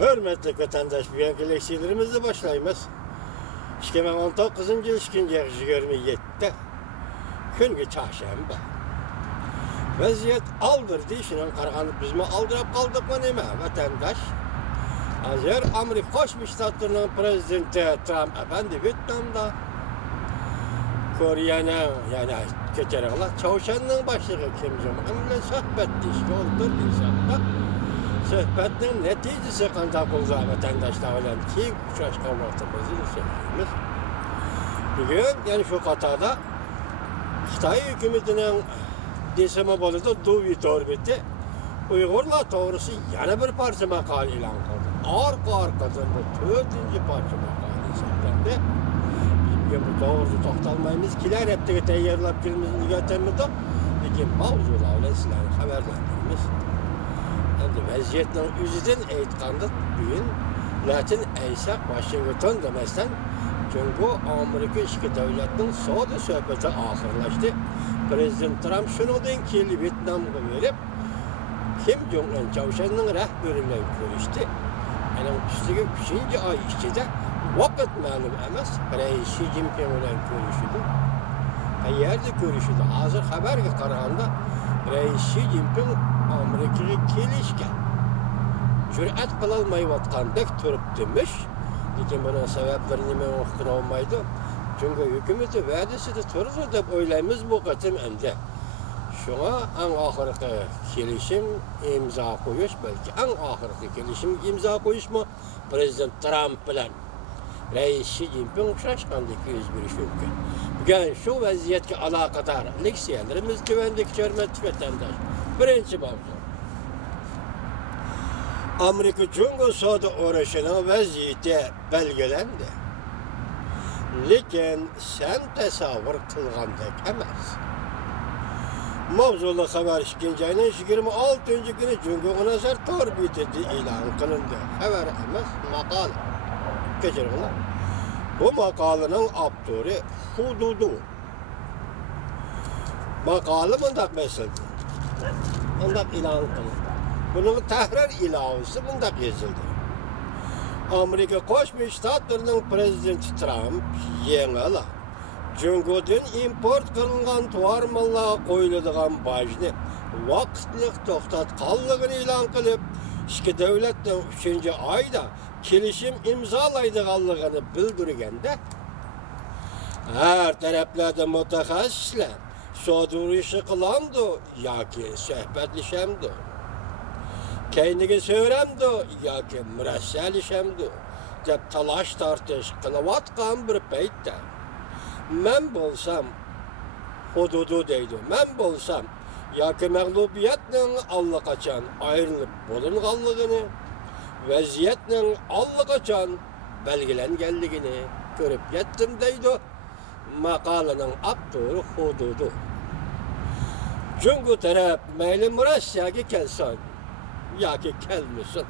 Hürmetli vatandaş, bugünkü leksiyalarımızı başlayımız. 2019 yıl 2027 Künge çarşamba. Vaziyet aldır deyişinin qarğanıp bizme aldırıp kaldık mı neme vatandaş? Hazır Amerika Koşmuş Ştatlarının prezidenti Trump efendi Vietnam'da Kore'nin yani keçereğler Çavuşan'ın başlığı Kim Jong-un'la sohbet dişki oldur inşallah. Sohbetin neticesi kandak olacak vatandaşlar olan ki kuşaşkan vaktimizin söyleyimiz. Bugün yani şu katada Xitay hükümetinin deseme boluda duvi torbeti Uygurlar doğrusu yana bir parça makale ilan kıldı. Arkadan bu 4. parça makale hesaplandı. Bugün bu doğrusu toxtalmayımız kiler hepteki teyyarlap girmemizni götürmedi. Lekin mavzular ile sizlerni haberlendirimiz. Endi vaziyetning o'zidan aytganda bugun Latin aytsak Washington demasdan Çünkü Amerika ichki davlatning savdo suhbati oxirlashdi. Prezident Trump shuningdek kelib Vyetnamga berib Kim Jong-un Çavuşan'ın rehberi bilan ko'rishdi. Ana ustiga 3-ay ichida vaqt ma'lum emas. Reis Xi Jinping bilan ko'rishdi. Qayerda ko'rishdi? Hozir xabarga qaraganda Reis Xi Jinping Amerikaga kelishga jur'at qilolmayotgandek turibdimish. Lekin bunun sebeplerini nima uqtira olmaydi. Çünkü hükümeti va'dasida turdi deb o'ylaymiz bu qatim endi. Şuna en ahirki kelişim imza koyuş belki en ahirki kelişim imza koyuş mu Prezident Trump bilan Reis Xi Jinping uchrashgandek yuz berishi mumkin. Bugun shu vaziyatga aloqador leksiyalarimiz tuvandagi hurmatli vatandosh. Birinchi mavzu. Amerika Cumhuriyeti savdo urushining vaziyati belgilandi. Lekin sen tasavvur qilgandek emas. Mavzulu xabar 2 ayning 26 günü Cumhuriyet Nazar torbitida e'lon qilindi. Xabar emas, maqola. Kechiringlar. Bu maqolaning avtori Hududu. Maqola bundaq besildi. Bundaq e'lon qilindi. Bunun tahrir ilavesi bundaq yazıldı. Amerika Qo'shma Shtatlarining prezidenti Trump yengil Cumhuriyet'in import qilingan tovar mallarga qo'yiladigan bajni vaqtliq to'xtatganligini e'lon qilib, ikki davlatning 3-oyda kelishim imzolaydiganligini bildirganda her taraflarda mutaxassislar savdo urushi qilamdi yoki suhbatlashamdi. Kendini söylemdi yoki murassalishimdi deb talash tortish qilayotgan bir paytda men bo'lsam hududu deydi. Men bo'lsam yoki mag'lubiyatning allaqachon ayrilib bo'linganligini, vaziyatning allaqachon belgilanganligini ko'rib yetdim deydi. Maqolaning avtori Hududu. Jungu taraf mayli murassaga kelsin yoki kelmesin.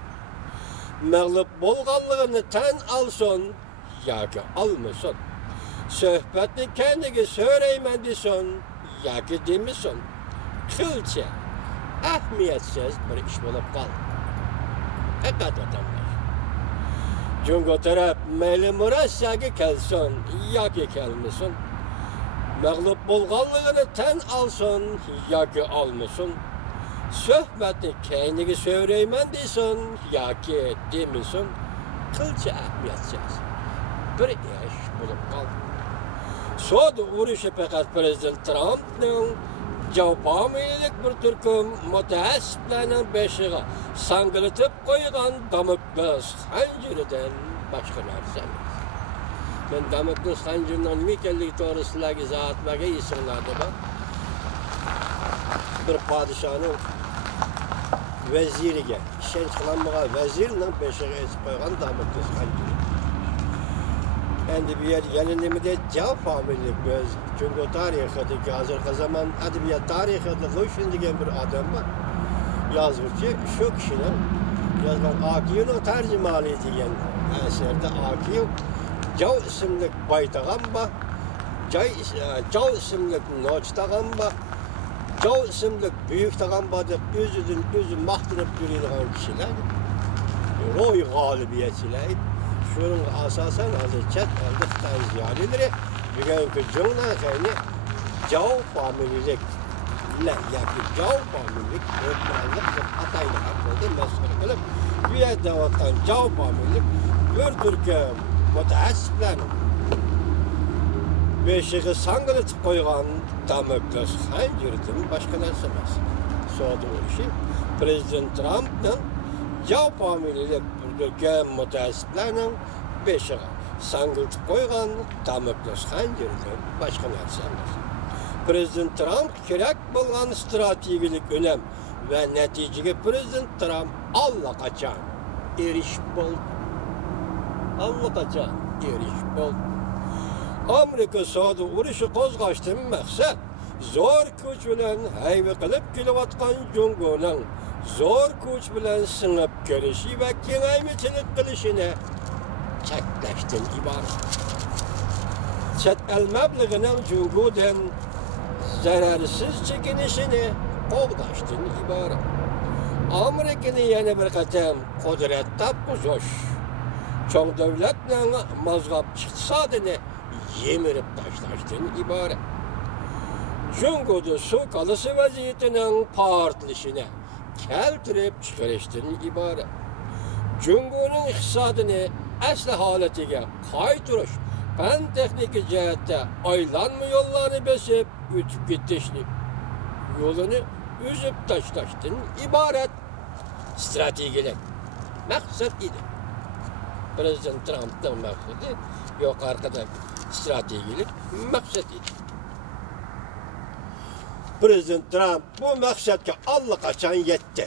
Mağlup bo'lganligini tan alsın yoki almasın. Sohbatni kendiga so'rayman desin yoki demasin. Qilcha ahamiyatsiz bir ish bo'lib qoldi. Haqiqat vatandosh. Jungo taraf mayli murassaga kelsin yoki kelmesin. Mağlup bo'lganligini tan alsın yoki almasın. Sohbatni kendiga so'rayman desin yoki demasin. Qilcha ahamiyatsiz bir ish bo'lib qoldi. Savdo urushi faqat Prezident Trumpning javobamilik bir turkum mutaxassislarning beshig'i sangilitib qo'ygan Damokles xanjiridan boshqa narsa emas. Men Damokles xanjirining nima ekanligi to'g'risidagi izohatlarga esinglarda bor. Bir podshohning vaziriga, ishonch qilinmagan vazirning beshig'iga esib qo'ygan Damokles xanjiri. Endi bu yer yana nimada javobamilik biz Cumhur tarixidagi hozirgi zamon adabiyot tarixida Lushin degan bir odam bor. Yozuvchi shu kishining yozgan Akiyevning tarjimali degan asarda Akiyev Jav ismli baytag'am bor, Jav ismli nochtag'am bor, Jav ismli buyuk tag'am bor deb o'zidan o'zi maqtanib yuradigan kishilar. ro'y g'olibiyatchilar shuning asosan hozir chet elda Xitoy ziyolileri bugungi jungdan keyin Zhao familiyalik yoki Zhao familiyalik o'tmanlik deb ataydigan bo'ldi masxara qilib bu yerda o'tgan Zhao familiyalik bir turkum mutaassiblar beşiği sangılatıp koygan damökles hay yürüdüm başka narsa emas. Soğudu o işi. Prezident Trump'ın Zhao familiyalik turkum mutaassiblarning beşiği sangılatıp koygan damökles hay yürüdüm başka narsa emas. Prezident Trump kerak bo'lgan strategik önem ve neticege Prezident Trump allaqachon erishib bo'ldi. Allaqachon erishib bo'ldi. Amerika savdo urushi qo'zg'ashdan maqsad zo'r kuch bilan hayva qilib kelayotgan Jungoning zo'r kuch bilan singib kirishi va kengaymichilik qilishini cheklashdan iborat. Chet el mablag'ining Jungodan zararsiz chekinishini qo'g'dashdan iborat. Amerikani yana bir qatam qudrat topqizish, cho'ng davlatning mazg'ab iqtisodini yemirib tashlashdan iborat. Jungoda suv qalasi vaziyatining portlashini keltirib chiqarishdan iborat. Jungoning iqtisodini asli holatiga qaytarish, fan texnika jihatda aylanma yo'llarni besib o'tib ketishlik yo'lini uzib tashlashdan iborat strategiyalik maqsad edi. Prezident Trump'ning maqsadi yuqoridagi strategiyalik maqsad edi. Prezident Trump bu maqsadga allaqachon yetdi.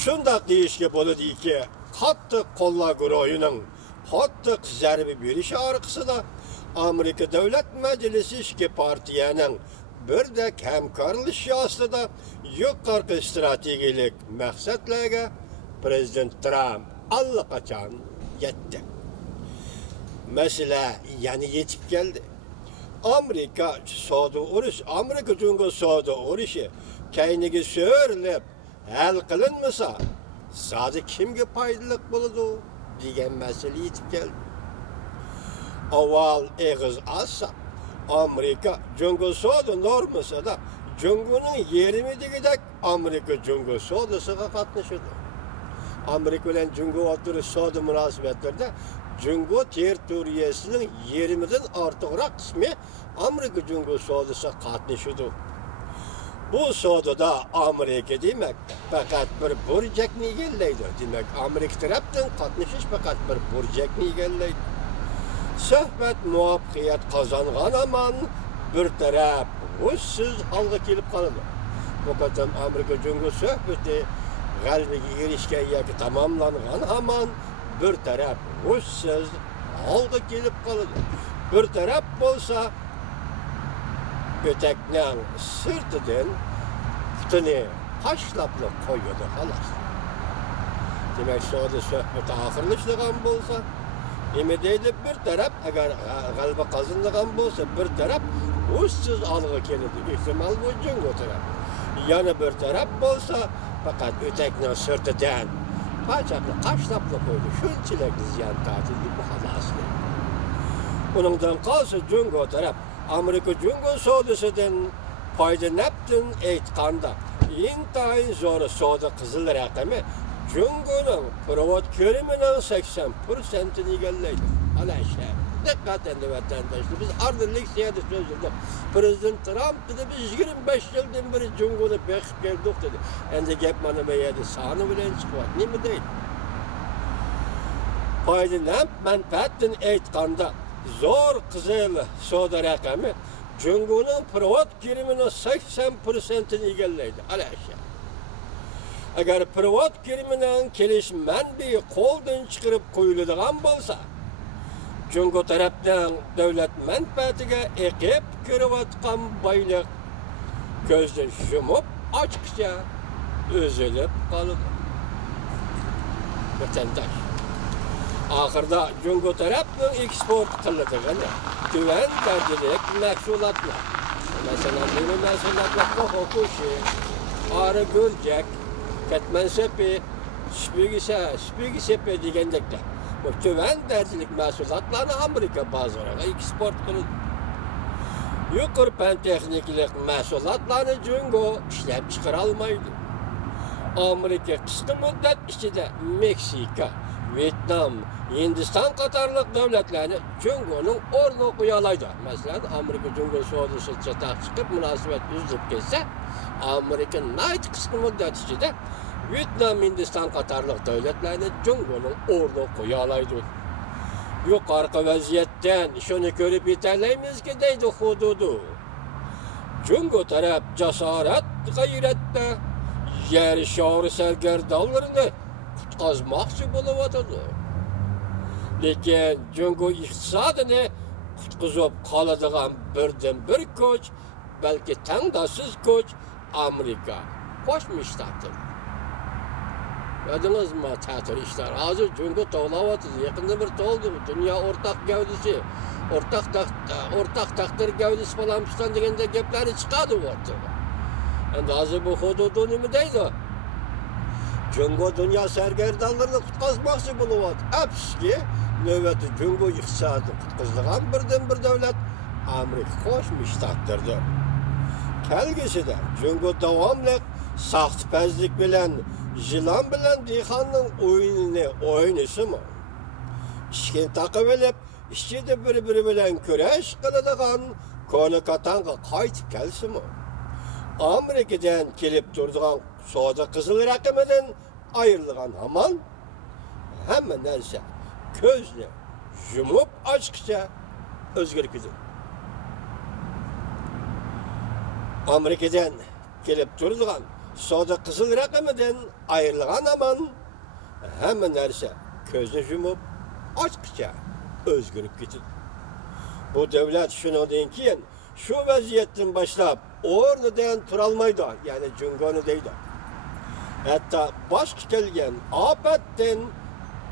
Shundoq deyishga bo'ladiki, qattiq qo'llar guruhining qattiq zarba berish orqasida Amerika Davlat Majlisi ishki partiyaning birdek hamkorlashi ostida yuqorqi strategiyalik maqsadlarga Prezident Trump allaqachon yetdi. Masala yana yetib keldi. Amerika Jungo savdo urushi kayniga so'rilib hal qilinmasa, sadi kimga foydali bo'ladi degan masala yetib keldi. Avval eg'iz assa Amerika Jungo savdo normasida Jungoning yerimidagidek Amerika Jungo savdosiga qatnashadi. Amerika bilan Jungo o'rtasida savdo munosabatlarda Jungo territoriyasining yerimidan ortiqroq qismi Amerika Jungo savdosiga qatnashadi. Bu savdoda Amerika demak faqat bir burjakni egallaydi. Demak, Amerika tarafdan qatnashish faqat bir burjakni egallaydi. Suhbat muvaffaqiyat qozongan aman bir taraf o'zsiz holga kelib qoladi. Bu qadam Amerika Jungo suhbati g'alabaga erishgan yoki tamomlangan aman bir taraf o'zsiz holga kelib qoladi. Bir taraf bo'lsa ötekning sirtidan putini tashlab qo'yadi xolos. Demak, savdo suhbati oxirlashgan bo'lsa, nima deydi? Bir taraf agar g'alaba qozongan bo'lsa, bir taraf o'zsiz olg'a keladi. Ehtimol bu Jungo taraf. Yana bir taraf bo'lsa, faqat o'takning sirtidan pachaqni tashlab qo'ydi. Shunchalik ziyon tortildi bu xolos. Uningdan qolsa Jungo taraf Amerika Jungo savdosidan foydalanibdan aytganda, intayin zo'r savdo qizil raqami Jungoning pirovod ko'rimining 80%ni egallaydi. Ana shu. Diqqat endi vatandoshlar, biz ardillik siyosat so'zida Prezident Trump dedi, biz 25 yildan beri Jungoni beqib keldik dedi. Endi gap mana bu yerda soni bilan chiqyapti. Nima deydi? Foydalanib manfaatdan aytganda zo'r qizil savdo raqami Jungoning pirovod kirimining 80%ni egallaydi. Ana shu. Agar pirovod kirimining kelish manbai qo'ldan chiqarib qo'yiladigan bo'lsa, Jungo tarafdan davlat manfaatiga eqib ko'rayotgan boylik ko'zdan shumib ochiqcha o'zilib qoladi. Vatandosh. Oxirida Jungo tarafning eksport qiladigan tuvan darajalik mahsulotlar, masalan, nima mahsulotlar qo'shib, ori go'ljak, katman sepi, süpürge sepe degendekler. Bu töven dercilik mahsulatlarını Amerika bazarına eksport kılın. Yukarı pen texniklik mahsulatlarını Cungo işlep çıkaralmaydı. Amerika kısa müddet içinde Meksika, Vietnam, Hindistan katarlık devletlerini Cungo'nun ornu kuyalaydı. Mesela Amerika Cungo soğudusu çatak çıkıp münasebet üzülüp geçse, Amerika'nın ait kısa müddet içinde Vietnam, Hindistan katarlık devletlerini Cungo'nun ornu kuyalaydı. Yukarı vaziyetten şunu görüp yeterleyimiz ki deydi hududu. Cungo taraf cesaret gayrette yer şahri sergerdallarını kutqazmakçı buluvatıdı. Lekin Cungo iqtisadını kutqızıp kaladığan birden bir koç, belki tengdasız koç Amerika Qo'shma Shtatlar. Gördünüz mü teatir işler? Hazır Cungo to'g'lavatıdı. Yakında bir to'ldu. Dünya ortak gavdisi, ortak takdir gavdisi falan pistan degende gapları chiqadi o'rtaga. Endi hozir bu hududu nima deydi? Cungo dünya sergerdonlarini qutqazmoqchi bo'lyapti. Afsuski, navbati Cungo iqtisodini qutqazadigan birdan bir davlat Amerika Qo'shma Shtatlardir. Kelgusida Cungo davomli saxtpazlik bilan, yılan bilan dehqonning o'yinini o'ynasimi? Ishga taqib olib, ichida bir-biri bilan kurash qiladigan ko'ni-katanga qaytib kelsimi? Amerikadan kelib turadigan savdo qizil raqamidan ayrilgan hamon hamma narsa ko'zni yumib ochqicha o'zgarib ketadi. Amerikadan kelib turadigan savdo qizil raqamidan ayrilgan hamon hamma narsa ko'zni yumib ochqicha o'zgarib ketadi. Bu davlat shundan keyin shu vaziyatdan boshlab o'rnidan turolmaydi, ya'ni Cungoni deydi. Hatto boshqa kelgan ofatdan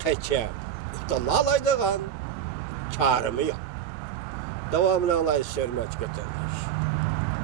qochib qutula oladigan karimi yo'q. Davomini anglaysiz, hurmatli vatandoshlar.